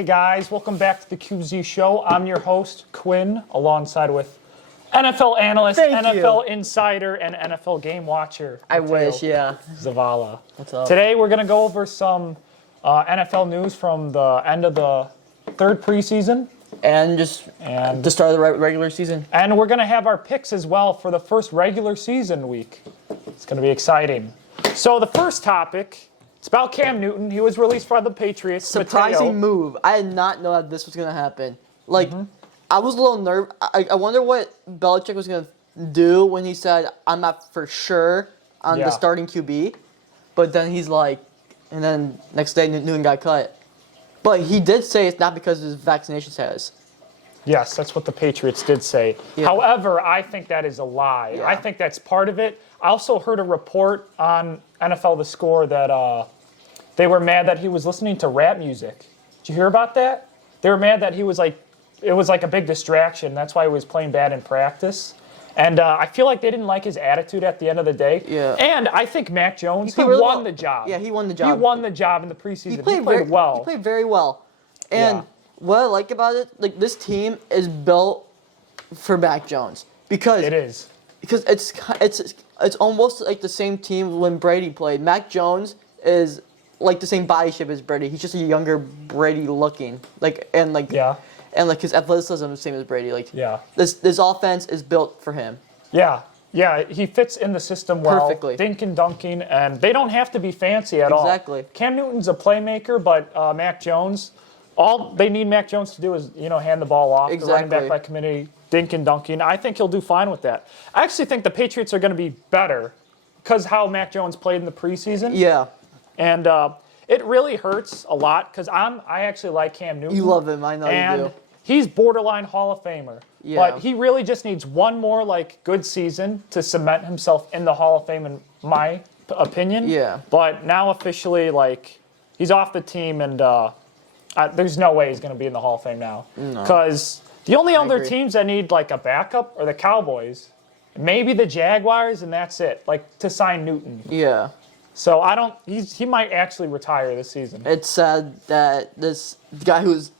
Hey guys, welcome back to the QZ Show. I'm your host, Quinn, alongside with NFL analyst, NFL insider, and NFL game watcher. I wish, yeah. Zavala. What's up? Today we're going to go over some NFL news from the end of the third preseason. And the start of the regular season. And we're going to have our picks as well for the first regular season week. It's going to be exciting. So the first topic... it's about Cam Newton. He was released by the Patriots. Surprising move. I did not know that this was going to happen. I was a little nervous. I wonder what Belichick was going to do when he said, I'm not for sure on the starting QB. But then he's like, and then next day Newton got cut. But he did say it's not because of his vaccination status. Yes, that's what the Patriots did say. Yeah. However, I think that is a lie. Yeah. I think that's part of it. I also heard a report on NFL The Score that they were mad that he was listening to rap music. Did you hear about that? They were mad that it was like a big distraction. That's why he was playing bad in practice. And I feel like they didn't like his attitude at the end of the day. Yeah. And I think Mac Jones, he won the job. Yeah, he won the job. He won the job in the preseason. He played well. He played very well. And what I like about it, this team is built for Mac Jones because it is. Because it's almost like the same team when Brady played. Mac Jones is like the same body shape as Brady. He's just a younger Brady looking. And his athleticism is the same as Brady. This offense is built for him. Yeah. Yeah, he fits in the system well. Perfectly. Dink and dunking, and they don't have to be fancy at all. Exactly. Cam Newton's a playmaker, but Mac Jones, all they need Mac Jones to do is, hand the ball off. Exactly. The running back by committee, dink and dunking. I think he'll do fine with that. I actually think the Patriots are going to be better because how Mac Jones played in the preseason. Yeah. And it really hurts a lot because I actually like Cam Newton. You love him, I know you do. He's borderline Hall of Famer. Yeah. But he really just needs one more good season to cement himself in the Hall of Fame, in my opinion. Yeah. But now officially, he's off the team, and there's no way he's going to be in the Hall of Fame now. Because the only other teams that need a backup are the Cowboys, maybe the Jaguars, and that's it. To sign Newton. Yeah. So he might actually retire this season. It's sad that this guy who's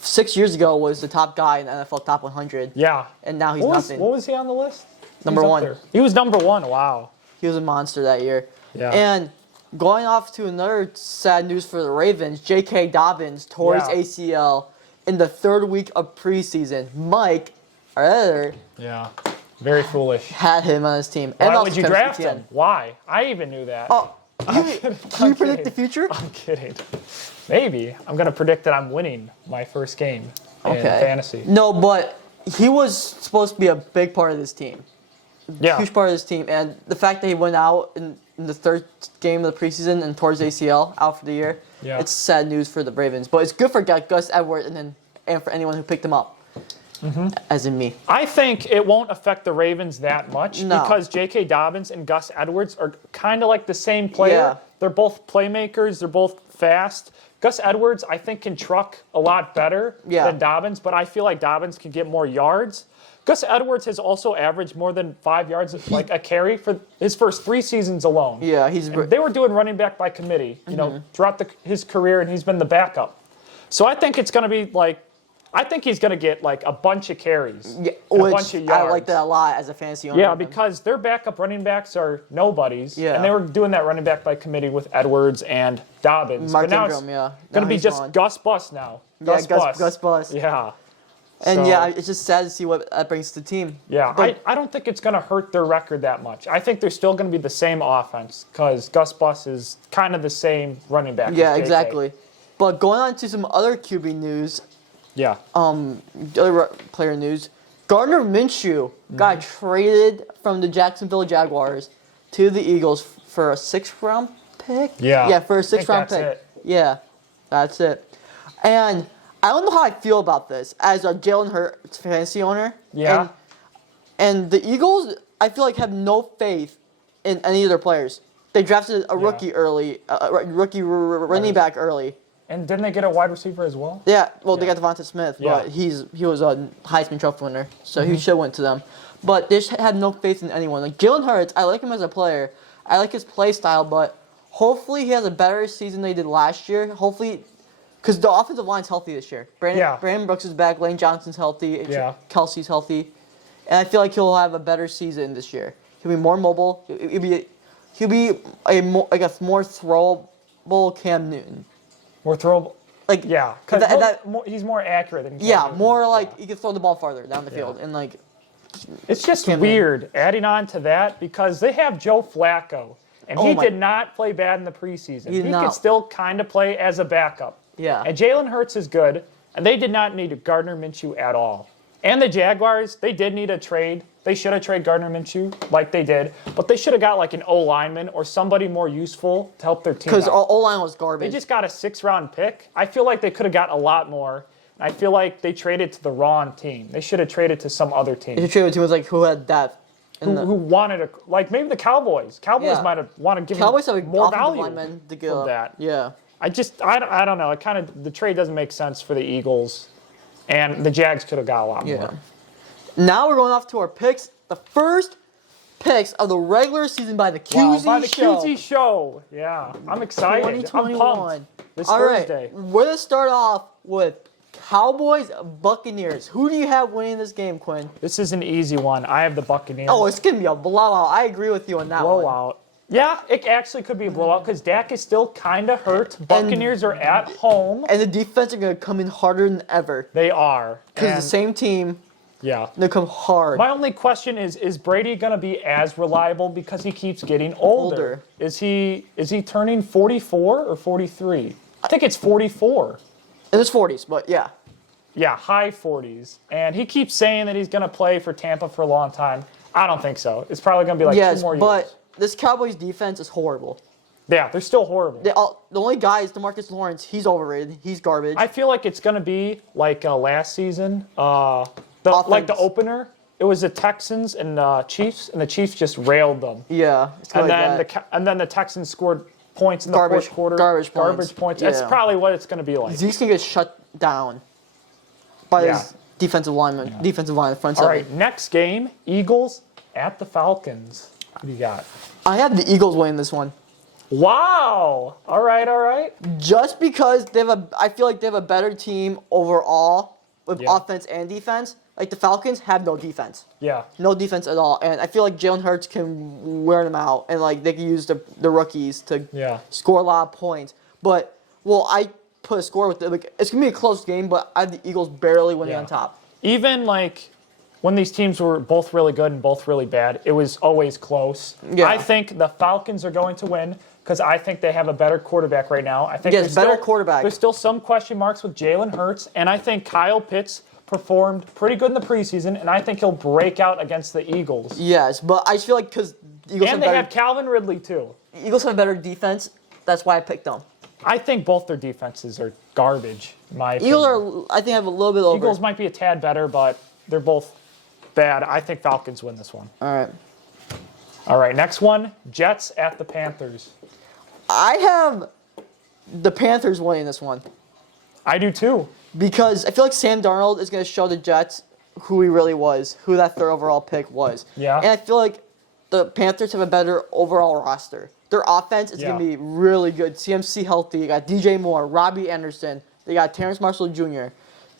6 years ago was the top guy in the NFL top 100. Yeah. And now he's nothing. What was he on the list? Number one. He was number one. Wow. He was a monster that year. Yeah. And going off to another sad news for the Ravens, J.K. Dobbins tore his ACL in the third week of preseason. Mike, our editor, very foolish, had him on his team. Why would you draft him? Why? I even knew that. Oh, can you predict the future? I'm kidding. Maybe. I'm going to predict that I'm winning my first game in fantasy. No, but he was supposed to be a big part of this team. Yeah. Huge part of this team. And the fact that he went out in the third game of the preseason and tore his ACL out for the year, it's sad news for the Ravens. But it's good for Gus Edwards and for anyone who picked him up. Mm-hmm. As in me. I think it won't affect the Ravens that much because J.K. Dobbins and Gus Edwards are kind of like the same player. Yeah. They're both playmakers. They're both fast. Gus Edwards, I think, can truck a lot better than Dobbins, but I feel like Dobbins can get more yards. Gus Edwards has also averaged more than 5 yards a carry for his first 3 seasons alone. Yeah, they were doing running back by committee, throughout his career, and he's been the backup. So I think it's going to be I think he's going to get a bunch of carries, a bunch of yards. I like that a lot as a fantasy owner. Yeah, because their backup running backs are nobodies, and they were doing that running back by committee with Edwards and Dobbins. Mark but now Ingram, it's going to be just Gus Bus now. Gus Bus. Yeah. And it's just sad to see what that brings to the team. Yeah, but I don't think it's going to hurt their record that much. I think they're still going to be the same offense because Gus Bus is kind of the same running back. Yeah, exactly. But going on to some other QB news. Yeah. Other player news. Gardner Minshew got traded from the Jacksonville Jaguars to the Eagles for a 6th-round pick. Yeah. Yeah, for a 6th-round pick. It. Yeah, that's it. And I don't know how I feel about this as a Jalen Hurts fantasy owner. Yeah. And the Eagles, I feel like, have no faith in any of their players. They drafted a rookie early, a rookie running back early. And didn't they get a wide receiver as well? Yeah, they got Devonta Smith, but he was a Heisman Trophy winner, so he should have went to them. But they just had no faith in anyone. Jalen Hurts, I like him as a player. I like his play style, but hopefully he has a better season than he did last year. Hopefully because the offensive line's healthy this year. Brandon Brooks is back. Lane Johnson's healthy. Yeah. Kelsey's healthy, and I feel like he'll have a better season this year. He'll be more mobile. He'll be a more throwable Cam Newton. More throwable. Like because he's more accurate than Cam Newton. more like he can throw the ball farther down the field and like. It's just weird adding on to that because they have Joe Flacco, and he did not play bad in the preseason. He can still kind of play as a backup. Yeah. And Jalen Hurts is good, and they did not need Gardner Minshew at all. And the Jaguars, they did need a trade. They should have traded Gardner Minshew like they did, but they should have got like an O-lineman or somebody more useful to help their team out. Because O-line was garbage. They just got a 6th-round pick. I feel like they could have got a lot more. I feel like they traded to the wrong team. They should have traded to some other team. They should trade with teams who had depth. Who wanted maybe the Cowboys. Cowboys might have wanted to give more value from that. Yeah. I don't know. The trade doesn't make sense for the Eagles, and the Jags could have got a lot more. Now we're going off to our picks. The first picks of the regular season by the QZ by the show. QZ show. Yeah, I'm excited. 2021. I'm pumped. This All Thursday. Right, we're gonna start off with Cowboys Buccaneers. Who do you have winning this game, Quinn? This is an easy one. I have the Buccaneers. Oh, it's gonna be a blowout. I agree with you on that one. Blowout. Yeah, it actually could be a blowout because Dak is still kind of hurt. Buccaneers are at home. And the defense are going to come in harder than ever. They are. Because the same team, they come hard. My only question is Brady going to be as reliable because he keeps getting older? Is he turning 44 or 43? I think it's 44. In his 40s, but yeah. Yeah, high 40s. And he keeps saying that he's going to play for Tampa for a long time. I don't think so. It's probably going to be like 2 more years. But this Cowboys defense is horrible. Yeah, they're still horrible. The only guy is DeMarcus Lawrence. He's overrated. He's garbage. I feel like it's going to be like last season, like the opener. It was the Texans and Chiefs, and the Chiefs just railed them. Yeah. And then the Texans scored points in the fourth quarter. Garbage points. That's probably what it's going to be like. Zeke's going to get shut down by his defensive line, front seven. All right, next game, Eagles at the Falcons. What do you got? I have the Eagles winning this one. Wow. All right. Just because I feel like they have a better team overall with offense and defense. Like the Falcons have no defense. Yeah. No defense at all. And I feel like Jalen Hurts can wear them out and like they can use the rookies to score a lot of points. But I put a score with it's gonna be a close game, but I have the Eagles barely winning on top. Even like when these teams were both really good and both really bad, it was always close. Yeah. I think the Falcons are going to win because I think they have a better quarterback right now. I think quarterback. There's still some question marks with Jalen Hurts, and I think Kyle Pitts performed pretty good in the preseason, and I think he'll break out against the Eagles. Yes, but I just feel like because Eagles have Calvin Ridley too. Eagles have better defense. That's why I picked them. I think both their defenses are garbage. In my opinion. Eagles I think have a little bit over. Eagles might be a tad better, but they're both bad. I think Falcons win this one. All right, next one, Jets at the Panthers. I have the Panthers winning this one. I do too. Because I feel like Sam Darnold is going to show the Jets who he really was, who that 3rd overall pick was. Yeah. And I feel like the Panthers have a better overall roster. Their offense is going to be really good. CMC healthy. You got DJ Moore, Robbie Anderson. They got Terrence Marshall Jr.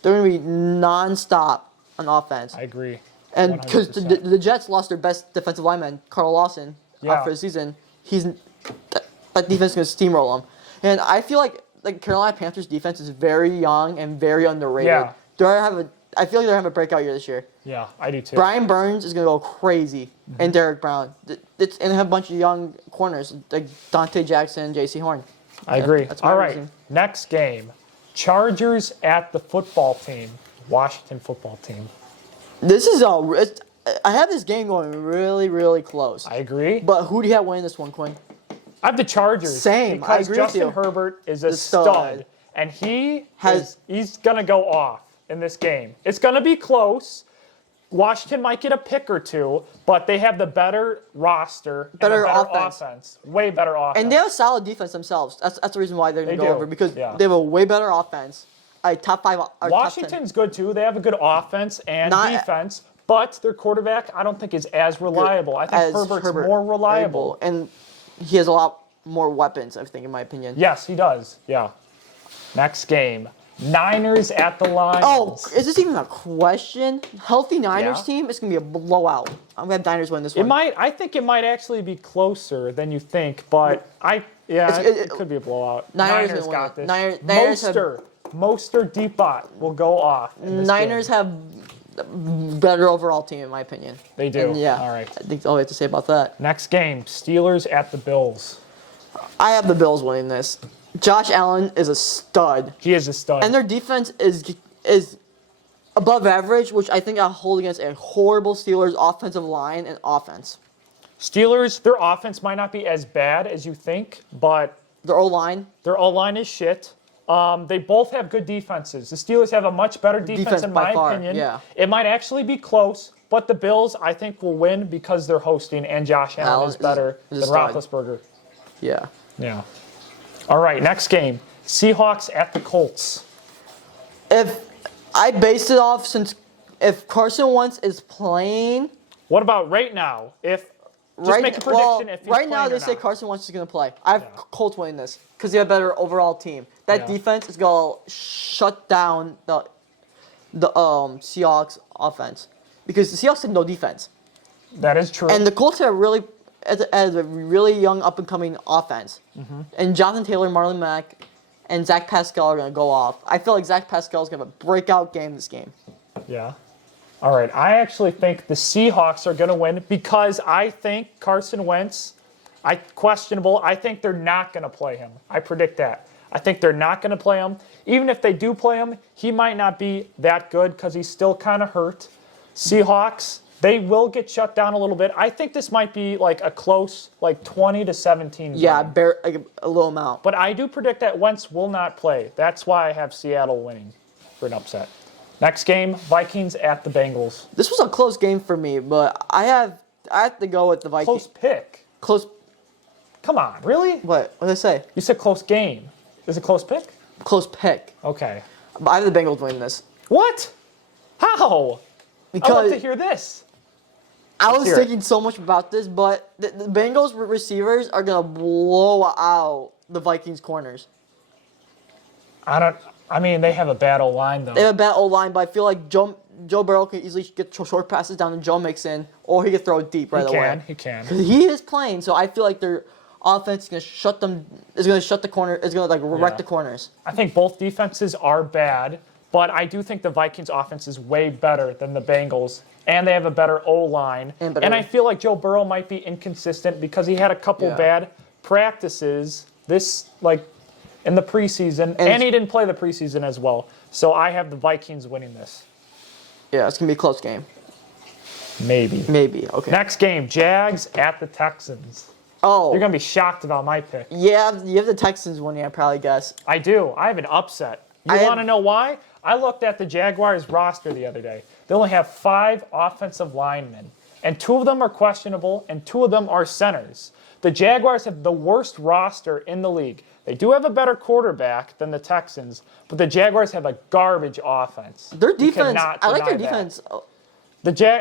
They're going to be nonstop on offense. I agree. And because the Jets lost their best defensive lineman, Carl Lawson, for the season, that defense is going to steamroll them. And I feel like Carolina Panthers defense is very young and very underrated. Yeah. I feel like they're having a breakout year this year. Yeah, I do too. Brian Burns is going to go crazy, and Derek Brown. And they have a bunch of young corners like Dante Jackson, J.C. Horn. I agree. All right, next game. Chargers at the football team. Washington football team. This is I have this game going really, really close. I agree. But who do you have winning this one, Quinn? I have the Chargers. Same. Because I agree Justin with you. Herbert is a stud. And he's going to go off in this game. It's going to be close. Washington might get a pick or two, but they have the better roster, better offense. Way better offense. And they have a solid defense themselves. That's the reason why they're going to go over, because they have a way better offense. Top 5. Washington's good too. They have a good offense and defense, but their quarterback I don't think is as reliable. I think Herbert's more reliable. And he has a lot more weapons, I think, in my opinion. Yes, he does. Yeah. Next game. Niners at the Lions. Oh, is this even a question? Healthy Niners Yeah. team, it's going to be a blowout. I'm going to have Niners win this one. I think it might actually be closer than you think, but it could be a blowout. Niners got this. Niners Mostert deep bot will go off. In this Niners game. have better overall team, in my opinion. They do. And yeah. All right. I think that's all we have to say about that. Next game. Steelers at the Bills. I have the Bills winning this. Josh Allen is a stud. He is a stud. And their defense is above average, which I think I hold against a horrible Steelers offensive line and offense. Steelers, their offense might not be as bad as you think, but Their O-line. their O-line is shit. They both have good defenses. The Steelers have a much better defense in by my far, opinion. yeah. It might actually be close, but the Bills, I think, will win because they're hosting, and Josh Allen is better is a than stud. Roethlisberger. Yeah. Yeah. All right, next game. Seahawks at the Colts. If I based it off if Carson Wentz is playing, What about right now? Make a prediction if he's right now playing they or say not. Carson Wentz is going to play. I have Colts winning this because they have a better overall team. That Yeah. defense is going to shut down the Seahawks offense because the Seahawks have no defense, That is true. and the Colts have a really young up and coming offense. Mm-hmm. And Jonathan Taylor, Marlon Mack, and Zach Pascal are going to go off. I feel like Zach Pascal is going to have a breakout game this game. Yeah. All right. I actually think the Seahawks are going to win because I think Carson Wentz, questionable. I think they're not going to play him. I predict that. I think they're not going to play him. Even if they do play him, he might not be that good because he's still kind of hurt. Seahawks, they will get shut down a little bit. I think this might be like a close, 20-17 game. Yeah, a little amount. But I do predict that Wentz will not play. That's why I have Seattle winning for an upset. Next game, Vikings at the Bengals. This was a close game for me, but I have to go with the Vikings. Close pick. Close. Come on, really? What did I say? You said close game. Is it close pick? Close pick. Okay. But I have the Bengals winning this What? How? I'd love because to hear this. I was hear it. thinking so much about this, but the Bengals receivers are gonna blow out the Vikings corners. They have a bad O-line, though. They have a bad O-line, but I feel like Joe Burrow can easily get short passes down to Joe Mixon, or he can throw it deep right away. He can. 'Cause he is playing, so I feel like their offense is gonna shut them. Is gonna shut the corner. Is gonna wreck Yeah. the corners. I think both defenses are bad, but I do think the Vikings offense is way better than the Bengals, and they have a better O-line. And I feel like Joe Burrow might be inconsistent because he had a couple bad practices in the preseason, and he didn't play the preseason as well. So I have the Vikings winning this. Yeah, it's gonna be a close game. Maybe. Okay. Next game, Jags at the Texans. Oh. You're going to be shocked about my pick. Yeah, you have the Texans winning, I probably guess. I do. I have an upset. You want to know why? I looked at the Jaguars roster the other day. They only have 5 offensive linemen, and 2 of them are questionable, and 2 of them are centers. The Jaguars have the worst roster in the league. They do have a better quarterback than the Texans, but the Jaguars have a garbage offense. Their You defense, cannot I like their deny that. defense.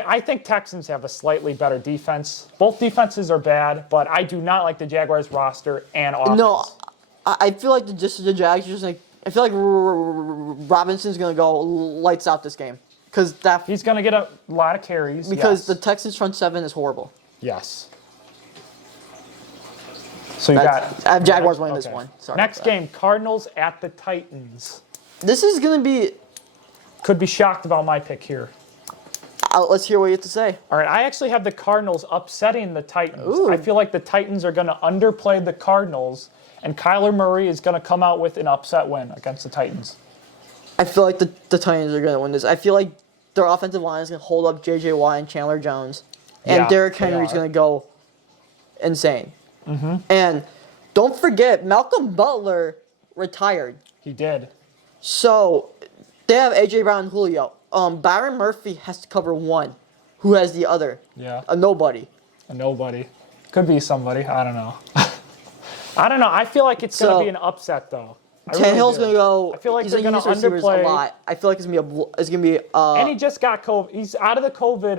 I think Texans have a slightly better defense. Both defenses are bad, but I do not like the Jaguars roster and offense. No, I feel like the Jags are just like. I feel like Robinson's gonna go lights out this game because He's going to get a lot of carries. because yes. the Texans front seven is horrible. Yes. So I have Jaguars winning this Okay. one. Sorry. Next about that. game, Cardinals at the Titans. This is gonna be. Could be shocked about my pick here. Let's hear what you have to say. All right, I actually have the Cardinals upsetting the Titans. Ooh. I feel like the Titans are going to underplay the Cardinals, and Kyler Murray is going to come out with an upset win against the Titans. I feel like the Titans are gonna win this. I feel like their offensive line is gonna hold up J.J. Watt and Chandler Jones, and Yeah, Derrick they Henry's are. gonna go insane. Mm-hmm. And don't forget, Malcolm Butler retired. He did. So they have A.J. Brown and Julio. Byron Murphy has to cover one. Who has the other? Yeah. A nobody. A nobody. Could be somebody. I don't know. I don't know. I feel like it's going to be an upset, though. I really Tannehill's do. gonna go. I feel like he's they're gonna going to use receivers underplay. a lot. I feel like it's gonna be. And he just got COVID. He's out of the COVID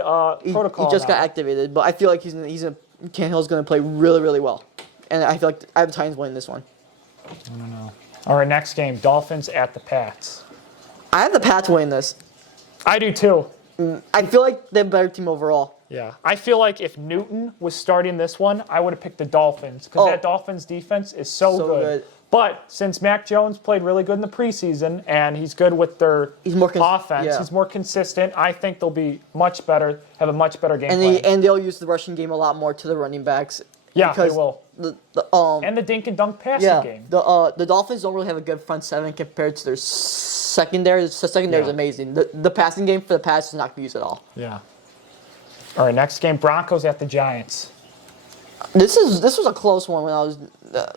protocol. He just now. got activated, but I feel like Tannehill's gonna play really, really well, and I feel like I have the Titans winning this one. I don't know. All right, next game, Dolphins at the Pats. I have the Pats winning this. I do too. I feel like they're a better team overall. Yeah, I feel like if Newton was starting this one, I would have picked the Dolphins because that Dolphins defense is so good. But since Mac Jones played really good in the preseason and he's good with their offense, he's more consistent. I think they'll be much better, have a much better game plan. And they'll use the rushing game a lot more to the running backs. Yeah, they will. And the dink and dunk passing game. The Dolphins don't really have a good front seven compared to their secondary. The secondary is amazing. The passing game for the Pats is not going to be used at all. Yeah. All right, next game, Broncos at the Giants. This was a close one when I was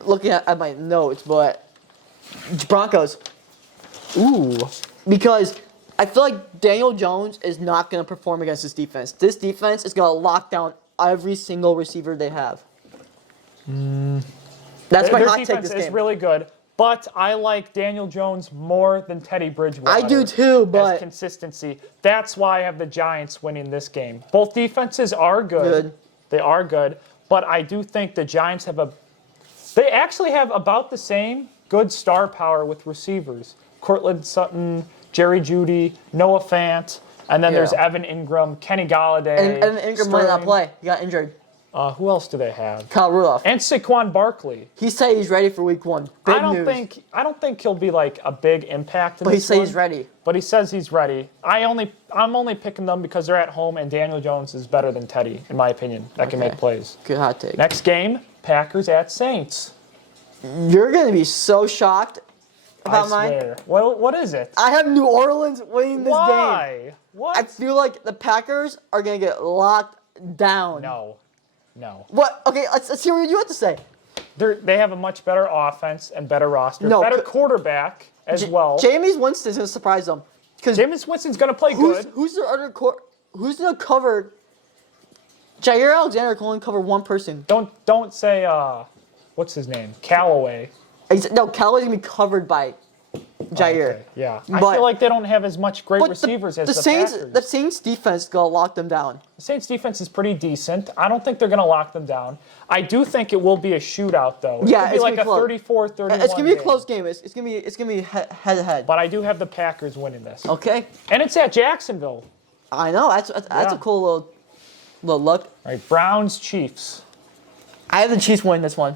looking at my notes, but Broncos. Ooh. Because I feel like Daniel Jones is not going to perform against this defense. This defense is going to lock down every single receiver they have. That's my hot take this game. Their defense is really good, but I like Daniel Jones more than Teddy Bridgewater. I do too, but... as consistency. That's why I have the Giants winning this game. Both defenses are good. They are good, but I do think the Giants they actually have about the same good star power with receivers. Cortland Sutton, Jerry Jeudy, Noah Fant, and then there's Evan Ingram, Kenny Galladay. And Evan Ingram might not play. He got injured. Who else do they have? Kyle Rudolph. And Saquon Barkley. He said he's ready for week 1. Big news. I don't think he'll be like a big impact in But this he said one. he's ready. But he says he's ready. I'm only picking them because they're at home and Daniel Jones is better than Teddy, in my opinion. That can make plays. Good hot take. Next game, Packers at Saints. You're going to be so shocked about mine. I swear. What is it? I have New Orleans winning this game. Why? What? I feel like the Packers are going to get locked down. No. What? Okay, let's hear what you have to say. They have a much better offense and better roster. Better quarterback as well. Jameis Winston's going to surprise them. Jameis Winston's going to play good. Who's their other who's going to cover? Jair Alexander can only cover one person. Don't say what's his name? Callaway. No, Callaway's going to be covered by Jair. Okay, yeah. I feel like they don't have as much great receivers as the Saints. Packers. The Saints defense is going to lock them down. The Saints defense is pretty decent. I don't think they're going to lock them down. I do think it will be a shootout, though. It's going to be like a 34-31 It's going to be a close game. It's going to be head-to-head. But I do have the Packers winning this. Okay. And it's at Jacksonville. I know. That's a cool little look. All right, Browns-Chiefs. I have the Chiefs winning this one.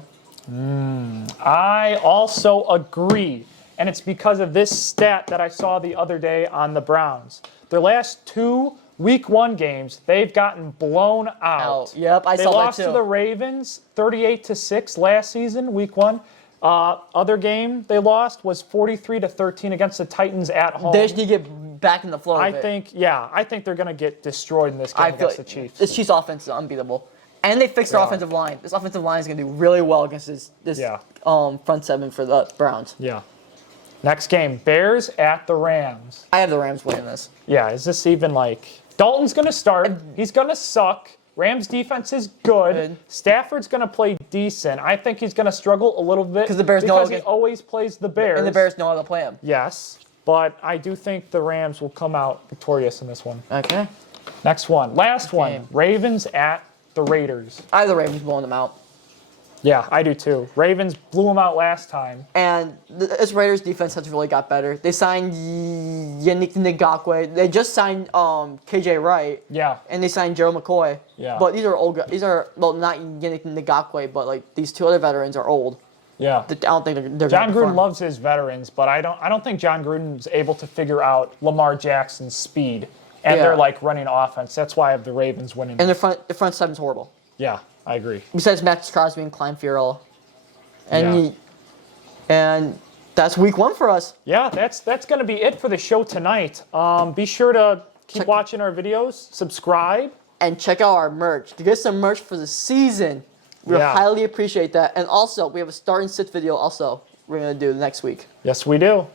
I also agree. And it's because of this stat that I saw the other day on the Browns. Their last 2 Week 1 games, they've gotten blown out. Yep, I saw that too. They lost to the Ravens 38-6 last season, Week 1. Other game they lost was 43-13 against the Titans at home. They just need to get back in the flow. I think they're going to get destroyed in this game against the Chiefs. This Chiefs offense is unbeatable. And they fixed their offensive line. This offensive line is going to do really well against this front seven for the Browns. Yeah. Next game, Bears at the Rams. I have the Rams winning this. Yeah, is this even like... Dalton's going to start. He's going to suck. Rams' defense is good. Stafford's going to play decent. I think he's going to struggle a little bit because the Bears he always plays the Bears. And the Bears know how to play him. Yes, but I do think the Rams will come out victorious in this one. Okay. Next one. Last one. Ravens at the Raiders. I have the Ravens blowing them out. Yeah, I do too. Ravens blew them out last time. And this Raiders defense has really got better. They signed Yannick Ngakoue. They just signed KJ Wright. Yeah. And they signed Gerald McCoy. Yeah. But these are old guys. These are, well, not Yannick Ngakoue, but like these 2 other veterans are old. Yeah. I don't think they're John Gruden loves his veterans, but I don't think John Gruden's able to figure out Lamar Jackson's speed and their like running offense. That's why I have the Ravens winning. And the front seven's horrible. Yeah. I agree. Besides Max Crosby and Klein Farrell. And that's week 1 for us. Yeah, that's going to be it for the show tonight. Be sure to keep watching our videos, subscribe. And check out our merch. To get some merch for the season, we highly appreciate that. And also, we have a start and sit video also we're going to do next week. Yes, we do.